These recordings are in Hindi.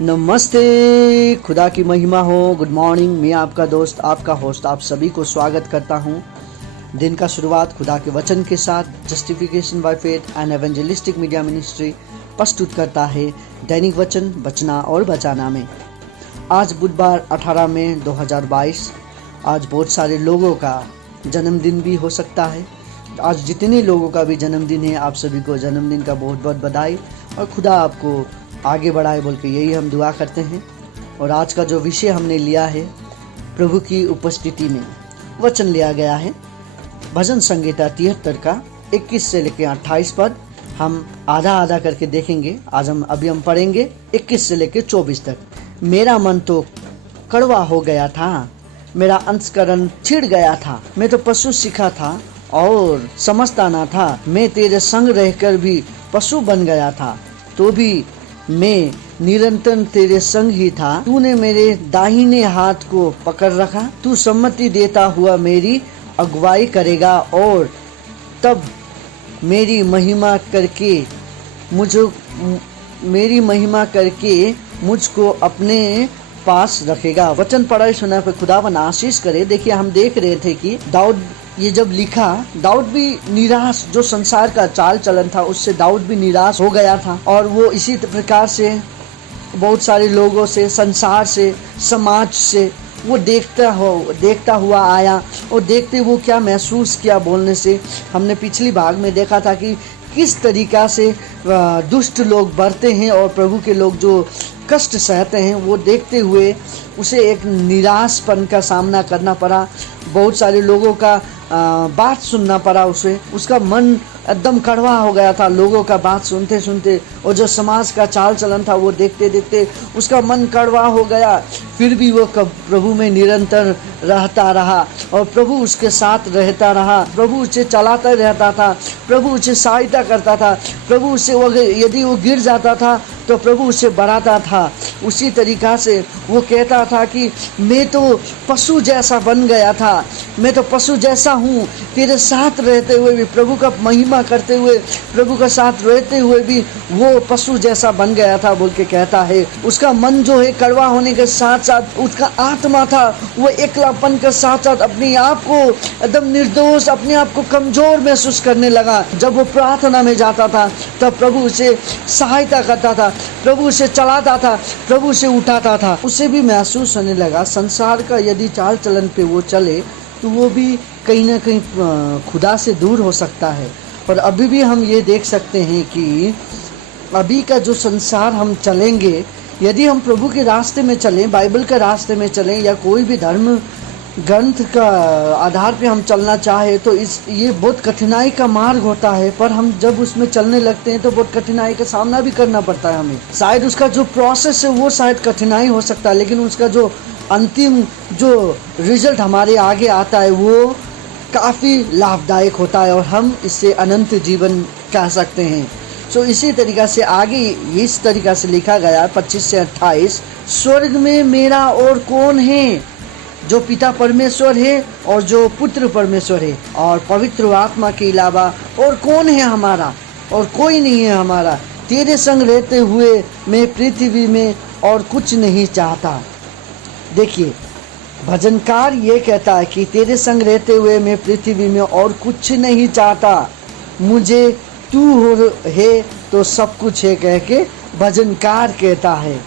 नमस्ते, खुदा की महिमा हो। Good morning. मैं आपका दोस्त, आपका होस्ट, आप सभी को स्वागत करता हूँ। दिन का शुरुआत खुदा के वचन के साथ justification by faith and evangelistic media ministry प्रस्तुत करता है दैनिक वचन बचना और बचाना में। आज बुधवार 18 मई 2022। आज बहुत सारे लोगों का जन्मदिन भी हो सकता है। आज जितने लोगों का भी जन्मदिन है, आप सभी को जन्मदिन का बहुत बहुत बधाई और खुदा आपको आगे बढ़ाए बोल के यही हम दुआ करते हैं। और आज का जो विषय हमने लिया है, प्रभु की उपस्थिति में वचन लिया गया है भजन संहिता 73 का 21 से लेकर 28 पद। हम आधा आधा करके देखेंगे। आज हम पढ़ेंगे 21 से लेकर 24 तक। मेरा मन तो कड़वा हो गया था, मेरा अंतःकरण छिड़ गया था। मैं तो पशु सीखा था और समझता ना था। मैं तेरे संग रहकर भी पशु बन गया था, तो भी मैं निरंतर तेरे संग ही था। तूने मेरे दाहिने हाथ को पकड़ रखा। तू सम्मति देता हुआ मेरी अगुवाई करेगा और तब मेरी महिमा करके मुझको अपने पास रखेगा। वचन पढ़ाई सुना पे खुदावन आशीष करे। देखिए, हम देख रहे थे कि दाऊद ये जब लिखा, दाऊद भी निराश, जो संसार का चाल चलन था उससे दाऊद भी निराश हो गया था। और वो इसी प्रकार से बहुत सारे लोगों से, संसार से, समाज से वो देखता हुआ आया। और देखते वो क्या महसूस किया बोलने से हमने पिछली भाग में देखा था कि किस तरीका से दुष्ट लोग बढ़ते हैं और प्रभु के लोग जो कष्ट सहते हैं, वो देखते हुए उसे एक निराशपन का सामना करना पड़ा। बहुत सारे लोगों का बात सुनना पड़ा उसे। उसका मन एकदम कड़वा हो गया था लोगों का बात सुनते सुनते, और जो समाज का चाल चलन था वो देखते देखते उसका मन कड़वा हो गया। फिर भी वो प्रभु में निरंतर रहता रहा और प्रभु उसके साथ रहता रहा। प्रभु उसे चलाता रहता था, प्रभु उसे सहायता करता था। प्रभु उसे यदि वो गिर जाता था तो प्रभु उसे बढ़ाता था। उसी तरीक़ा से वो कहता था कि मैं तो पशु जैसा बन गया था, मैं तो पशु जैसा हूँ। तेरे साथ रहते हुए भी, प्रभु का महिमा करते हुए, प्रभु का साथ रहते हुए भी वो पशु जैसा बन गया था बोल के कहता है। उसका मन जो है कड़वा होने के साथ साथ उसका आत्मा था वो एकलापन के साथ साथ अपने आप को एकदम निर्दोष, अपने आप को कमजोर महसूस करने लगा। जब वो प्रार्थना में जाता था तब प्रभु उसे सहायता करता था, प्रभु उसे चलाता था, प्रभु उसे उठाता था। उसे भी महसूस होने लगा संसार का यदि चाल चलन पे वो चले तो वो भी कहीं ना कहीं खुदा से दूर हो सकता है। पर अभी भी हम ये देख सकते हैं कि अभी का जो संसार हम चलेंगे, यदि हम प्रभु के रास्ते में चलें, बाइबल के रास्ते में चलें या कोई भी धर्म ग्रंथ का आधार पे हम चलना चाहे तो ये बहुत कठिनाई का मार्ग होता है। पर हम जब उसमें चलने लगते हैं तो बहुत कठिनाई का सामना भी करना पड़ता है हमें। शायद उसका जो प्रोसेस है वो शायद कठिनाई हो सकता है, लेकिन उसका जो अंतिम जो रिजल्ट हमारे आगे आता है वो काफ़ी लाभदायक होता है और हम इससे अनंत जीवन कह सकते हैं। सो इसी तरीक़ा से आगे इस तरीक़ा से लिखा गया 25 से 28। स्वर्ग में मेरा और कौन है, जो पिता परमेश्वर है और जो पुत्र परमेश्वर है, और पवित्र आत्मा के अलावा और कौन है हमारा, और कोई नहीं है हमारा। तेरे संग रहते हुए मैं पृथ्वी में और कुछ नहीं चाहता। देखिए, भजनकार ये कहता है कि तेरे संग रहते हुए मैं पृथ्वी में और कुछ नहीं चाहता, मुझे तू है तो सब कुछ है कह के भजनकार कहता है।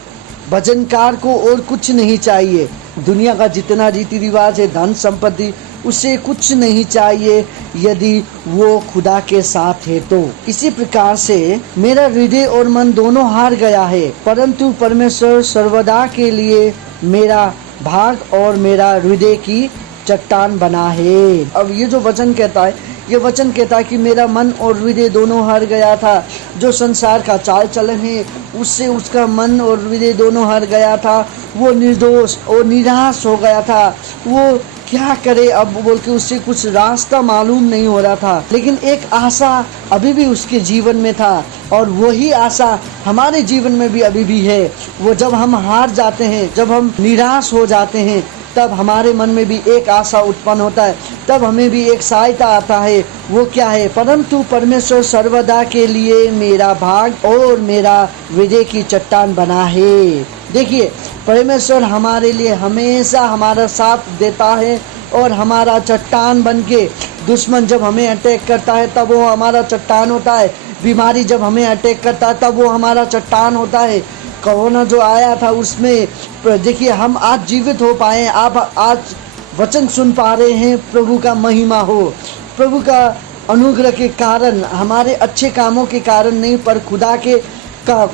भजनकार को और कुछ नहीं चाहिए। दुनिया का जितना रीति रिवाज है, धन संपत्ति, उसे कुछ नहीं चाहिए यदि वो खुदा के साथ है तो। इसी प्रकार से मेरा हृदय और मन दोनों हार गया है, परंतु परमेश्वर सर्वदा के लिए मेरा भाग और मेरा हृदय की चट्टान बना है। अब ये जो वचन कहता है, ये वचन कहता है कि मेरा मन और हृदय दोनों हार गया था। जो संसार का चाल चलन है उससे उसका मन और हृदय दोनों हार गया था। वो निर्दोष और निराश हो गया था। वो क्या करे अब बोल के उससे कुछ रास्ता मालूम नहीं हो रहा था। लेकिन एक आशा अभी भी उसके जीवन में था और वही आशा हमारे जीवन में भी अभी भी है। वो जब हम हार जाते हैं, जब हम निराश हो जाते हैं, तब हमारे मन में भी एक आशा उत्पन्न होता है, तब हमें भी एक सहायता आता है। वो क्या है? परंतु परमेश्वर सर्वदा के लिए मेरा भाग और मेरा विजय की चट्टान बना है। देखिए, परमेश्वर हमारे लिए हमेशा हमारा साथ देता है और हमारा चट्टान बनके, दुश्मन जब हमें अटैक करता है तब वो हमारा चट्टान होता है, बीमारी जब हमें अटैक करता है तब वो हमारा चट्टान होता है। कोरोना जो आया था उसमें देखिए हम आज जीवित हो पाए, आप आज वचन सुन पा रहे हैं, प्रभु का महिमा हो। प्रभु का अनुग्रह के कारण, हमारे अच्छे कामों के कारण नहीं, पर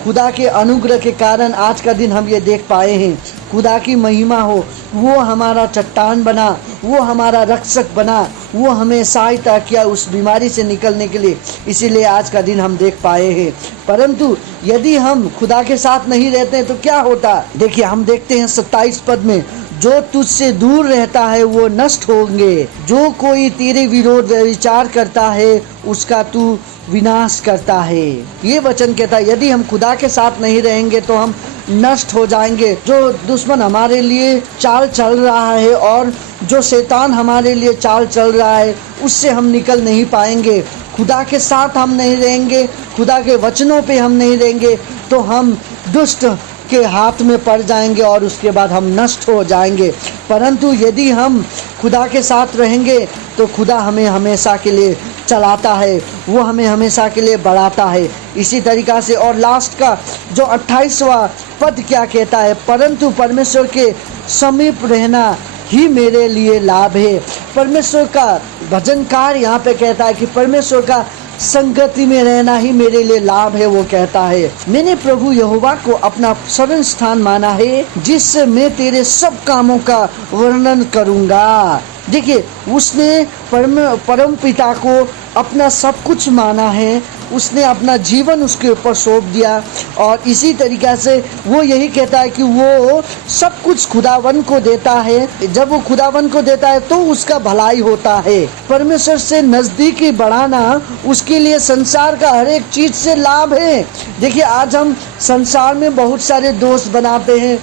खुदा के अनुग्रह के कारण आज का दिन हम ये देख पाए हैं। खुदा की महिमा हो, वो हमारा चट्टान बना, वो हमारा रक्षक बना, वो हमें सहायता किया उस बीमारी से निकलने के लिए, इसीलिए आज का दिन हम देख पाए हैं। परंतु यदि हम खुदा के साथ नहीं रहते तो क्या होता? देखिए, हम देखते हैं 27 पद में, जो तुझसे दूर रहता है वो नष्ट होंगे, जो कोई तेरे विरोध विचार करता है उसका तू विनाश करता है। ये वचन कहता है यदि हम खुदा के साथ नहीं रहेंगे तो हम नष्ट हो जाएंगे। जो दुश्मन हमारे लिए चाल चल रहा है और जो शैतान हमारे लिए चाल चल रहा है उससे हम निकल नहीं पाएंगे। खुदा के साथ हम नहीं रहेंगे, खुदा के वचनों पे हम नहीं रहेंगे तो हम दुष्ट के हाथ में पड़ जाएंगे और उसके बाद हम नष्ट हो जाएंगे। परंतु यदि हम खुदा के साथ रहेंगे तो खुदा हमें हमेशा के लिए चलाता है, वो हमें हमेशा के लिए बढ़ाता है। इसी तरीक़ा से और लास्ट का जो 28वां पद क्या कहता है? परंतु परमेश्वर के समीप रहना ही मेरे लिए लाभ है। परमेश्वर का भजनकार यहाँ पे कहता है कि परमेश्वर का संगति में रहना ही मेरे लिए लाभ है। वो कहता है, मैंने प्रभु यहोवा को अपना शरण स्थान माना है, जिससे मैं तेरे सब कामों का वर्णन करूँगा। देखिए, उसने परम पिता को अपना सब कुछ माना है, उसने अपना जीवन उसके ऊपर सौंप दिया और इसी तरीक़ा से वो यही कहता है कि वो सब कुछ खुदावन को देता है। जब वो खुदावन को देता है तो उसका भलाई होता है। परमेश्वर से नज़दीकी बढ़ाना उसके लिए संसार का हर एक चीज़ से लाभ है। देखिए, आज हम संसार में बहुत सारे दोस्त बनाते हैं,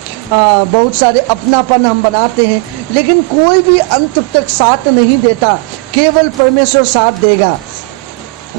बहुत सारे अपनापन हम बनाते हैं, लेकिन कोई भी अंत तक साथ नहीं देता, केवल परमेश्वर साथ देगा।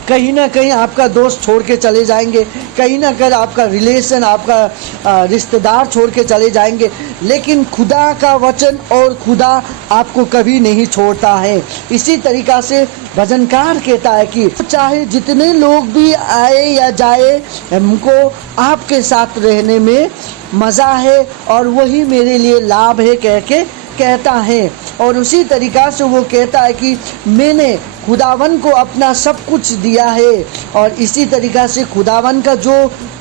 कहीं ना कहीं आपका दोस्त छोड़ के चले जाएंगे, कहीं ना कहीं आपका रिलेशन, आपका रिश्तेदार छोड़ के चले जाएंगे, लेकिन खुदा का वचन और खुदा आपको कभी नहीं छोड़ता है। इसी तरीक़ा से भजनकार कहता है कि चाहे जितने लोग भी आए या जाए, हमको आपके साथ रहने में मज़ा है और वही मेरे लिए लाभ है कह के कहता है। और उसी तरीक़ा से वो कहता है कि मैंने खुदावन को अपना सब कुछ दिया है और इसी तरीक़ा से खुदावन का जो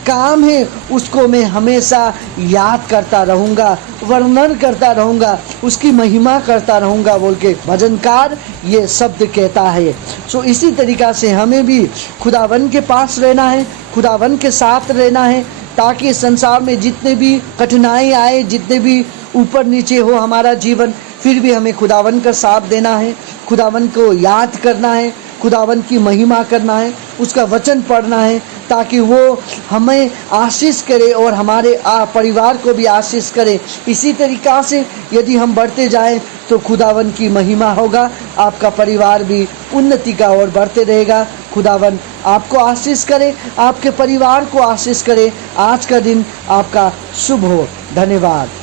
काम है उसको मैं हमेशा याद करता रहूँगा, वर्णन करता रहूँगा, उसकी महिमा करता रहूँगा बोल के भजनकार ये शब्द कहता है। सो इसी तरीक़ा से हमें भी खुदावन के पास रहना है, खुदावन के साथ रहना है, ताकि संसार में जितने भी कठिनाई आए, जितने भी ऊपर नीचे हो हमारा जीवन, फिर भी हमें खुदावन का साथ देना है, खुदावन को याद करना है, खुदावन की महिमा करना है, उसका वचन पढ़ना है, ताकि वो हमें आशीष करे और हमारे परिवार को भी आशीष करे। इसी तरीक़ा से यदि हम बढ़ते जाएं तो खुदावन की महिमा होगा, आपका परिवार भी उन्नति का ओर बढ़ते रहेगा। खुदावन आपको आशीष करे, आपके परिवार को आशीष करे। आज का दिन आपका शुभ हो। धन्यवाद।